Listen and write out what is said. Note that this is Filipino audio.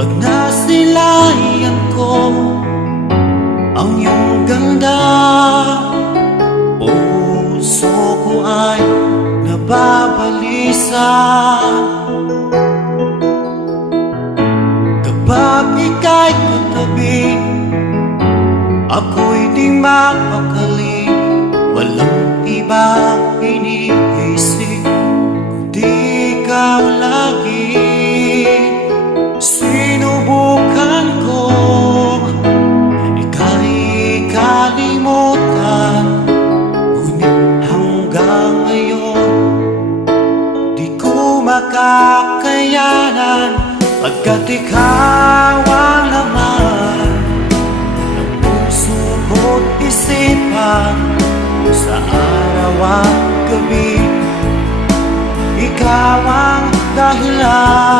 Pag nasilayan ko Ang iyong ganda Puso ko ay nababalisa Kapag ika'y katabi Ako'y di mapakali Walang ibang makakayanan Pagkat ikaw ang laman Ng puso ko't isipan Sa araw at gabi Ikaw ang dahilan